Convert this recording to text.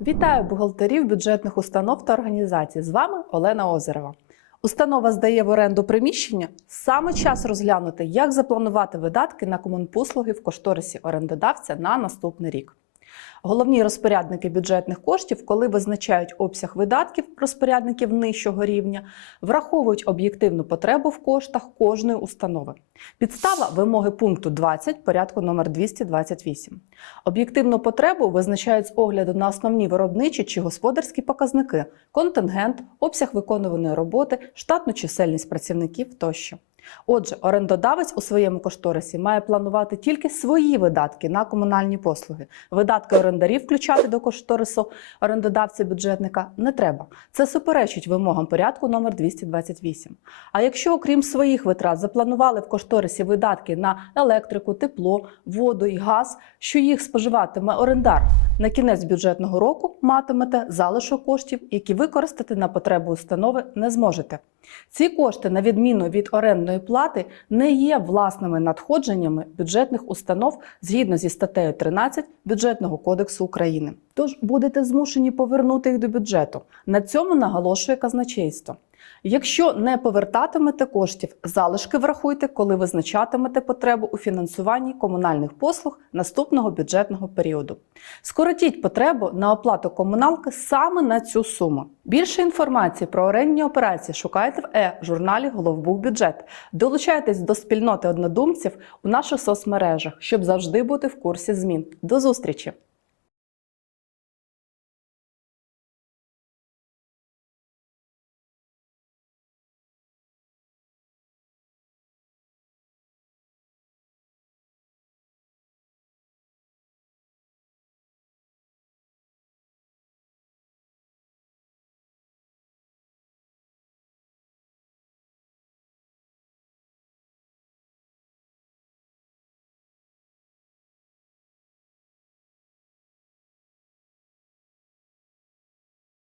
Вітаю бухгалтерів бюджетних установ та організацій. З вами Олена Озерова. Установа здає в оренду приміщення. Саме час розглянути, як запланувати видатки на комунпослуги в кошторисі орендодавця на наступний рік. Головні розпорядники бюджетних коштів, коли визначають обсяг видатків розпорядників нижчого рівня, враховують об'єктивну потребу в коштах кожної установи. Підстава вимоги пункту 20 порядку номер 228. Об'єктивну потребу визначають з огляду на основні виробничі чи господарські показники, контингент, обсяг виконуваної роботи, штатну чисельність працівників тощо. Отже, орендодавець у своєму кошторисі має планувати тільки свої видатки на комунальні послуги. Видатки орендарів включати до кошторису орендодавця бюджетника не треба. Це суперечить вимогам порядку номер 228. А якщо, окрім своїх витрат, запланували в кошторисі видатки на електрику, тепло, воду і газ, що їх споживатиме орендар, на кінець бюджетного року матимете залишок коштів, які використати на потребу установи не зможете. Ці кошти, на відміну від орендної плати, не є власними надходженнями бюджетних установ згідно зі статтею 13 Бюджетного кодексу України. Тож будете змушені повернути їх до бюджету. На цьому наголошує казначейство. Якщо не повертатимете коштів, залишки врахуйте, коли визначатимете потребу у фінансуванні комунальних послуг наступного бюджетного періоду. Скоротіть потребу на оплату комуналки саме на цю суму. Більше інформації про орендні операції шукайте в е-журналі Головбух бюджет. Долучайтесь до спільноти однодумців у наших соцмережах, щоб завжди бути в курсі змін. До зустрічі!